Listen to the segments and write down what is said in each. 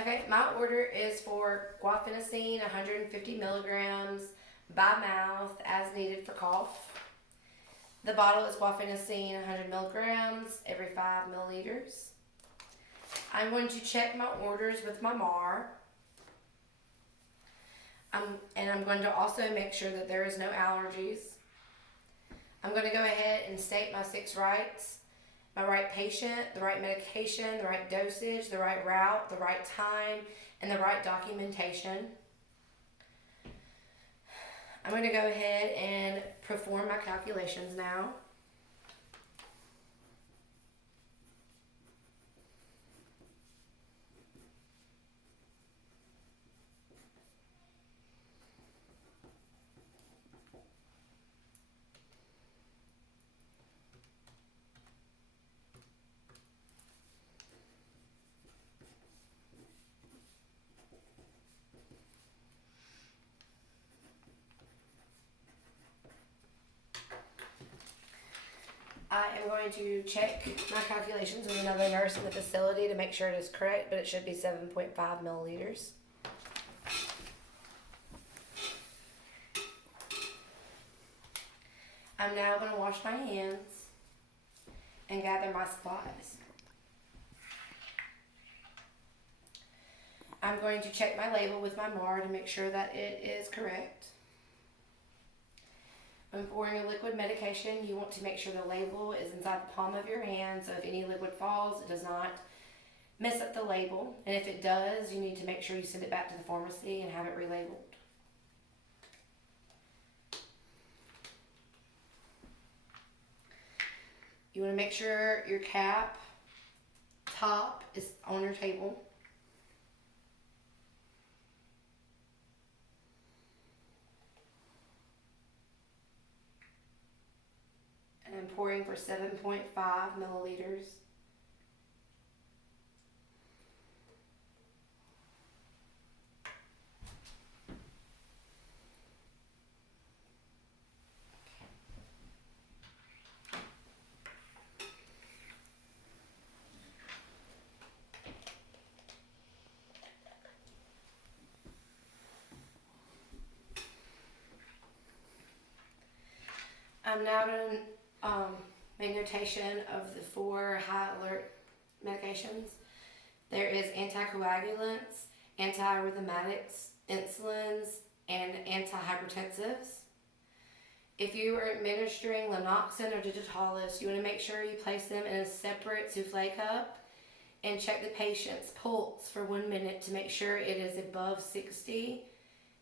Okay, my order is for guaifenesin, 150 milligrams by mouth as needed for cough. The bottle is guaifenesin, 100 milligrams every 5 milliliters. I'm going to check my orders with my MAR. And I'm going to also make sure that there is no allergies. I'm going to go ahead and state my 6 rights. My right patient, the right medication, the right dosage, the right route, the right time, and the right documentation. I'm going to go ahead and perform my calculations now. I am going to check my calculations with another nurse in the facility to make sure it is correct, but it should be 7.5 milliliters. I'm now going to wash my hands and gather my supplies. I'm going to check my label with my MAR to make sure that it is correct. When pouring a liquid medication, you want to make sure the label is inside the palm of your hand, so if any liquid falls, it does not mess up the label. And if it does, you need to make sure you send it back to the pharmacy and have it relabeled. You want to make sure your cap top is on your table. And I'm pouring for 7.5 milliliters. I'm now going to make notation of the 4 high alert medications. There is anticoagulants, antiarrhythmatics, insulins, and antihypertensives. If you are administering Lanoxin or Digitalis, you want to make sure you place them in a separate souffle cup and check the patient's pulse for 1 minute to make sure it is above 60.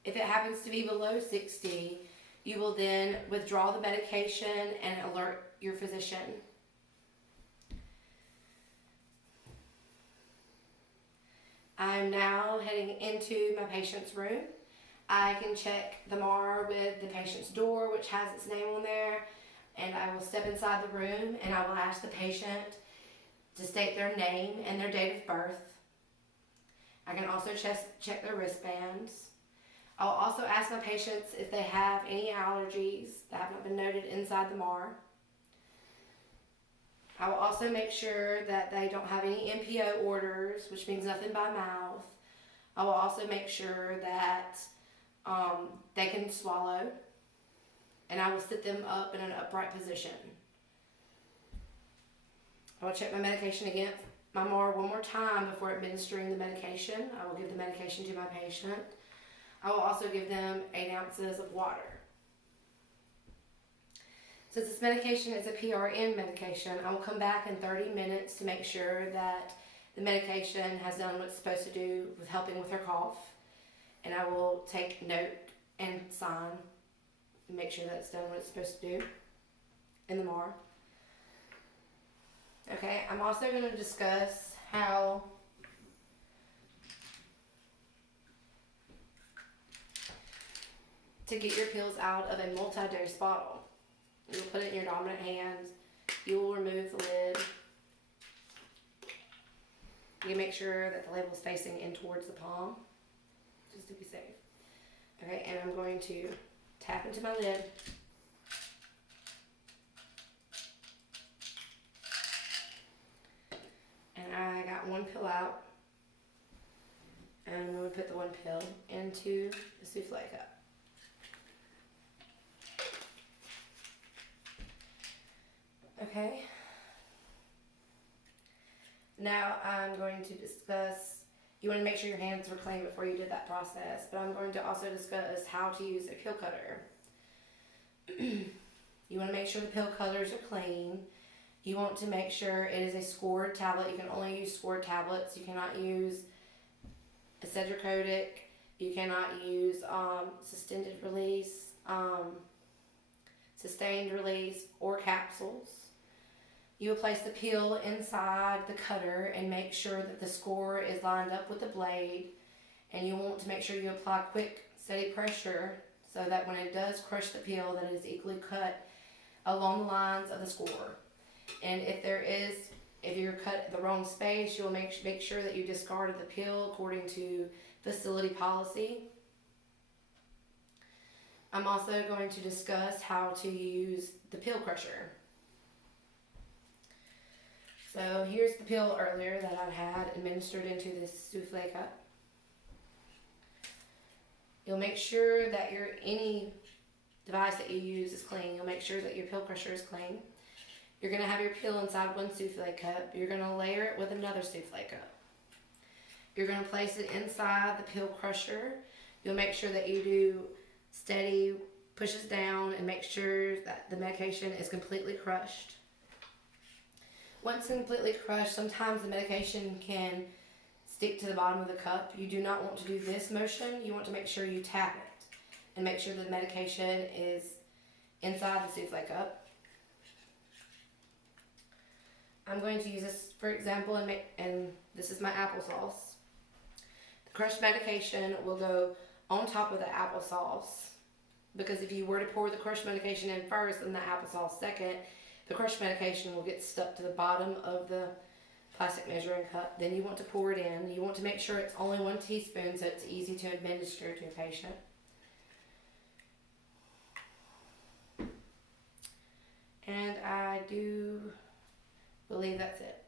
If it happens to be below 60, you will then withdraw the medication and alert your physician. I'm now heading into my patient's room. I can check the MAR with the patient's door, which has its name on there, and I will step inside the room and I will ask the patient to state their name and their date of birth. I can also check their wristbands. I'll also ask my patients if they have any allergies that have not been noted inside the MAR. I will also make sure that they don't have any MPO orders, which means nothing by mouth. I will also make sure that they can swallow, and I will sit them up in an upright position. I will check my medication against my MAR one more time before administering the medication. I will give the medication to my patient. I will also give them 8 ounces of water. Since this medication is a PRN medication, I will come back in 30 minutes to make sure that the medication has done what it's supposed to do with helping with her cough. And I will take note and sign and make sure that it's done what it's supposed to do in the MAR. Okay, I'm also going to discuss how to get your pills out of a multi-dose bottle. You'll put it in your dominant hand. You will remove the lid. You make sure that the label is facing in towards the palm, just to be safe. Okay, and I'm going to tap into my lid. And I got one pill out. And I'm going to put the 1 pill into the souffle cup. Okay. Now I'm going to discuss, you want to make sure your hands were clean before you did that process, but I'm going to also discuss how to use a pill cutter. You want to make sure the pill cutters are clean. You want to make sure it is a scored tablet. You can only use scored tablets. You cannot use a cedrocodic. You cannot use sustained release, or capsules. You will place the pill inside the cutter and make sure that the score is lined up with the blade. And you want to make sure you apply quick, steady pressure so that when it does crush the pill, that it is equally cut along the lines of the score. And if you're cut the wrong space, you'll make sure that you discarded the pill according to facility policy. I'm also going to discuss how to use the pill crusher. So here's the pill earlier that I had administered into this souffle cup. You'll make sure that any device that you use is clean. You'll make sure that your pill crusher is clean. You're going to have your pill inside 1 souffle cup. You're going to layer it with another souffle cup. You're going to place it inside the pill crusher. You'll make sure that you do steady pushes down and make sure that the medication is completely crushed. Once completely crushed, sometimes the medication can stick to the bottom of the cup. You do not want to do this motion. You want to make sure you tap it and make sure the medication is inside the souffle cup. I'm going to use this for example, and this is my applesauce. The crushed medication will go on top of the applesauce, because if you were to pour the crushed medication in first and the applesauce second, the crushed medication will get stuck to the bottom of the plastic measuring cup. Then you want to pour it in. You want to make sure it's only 1 teaspoon so it's easy to administer to a patient. And I do believe that's it.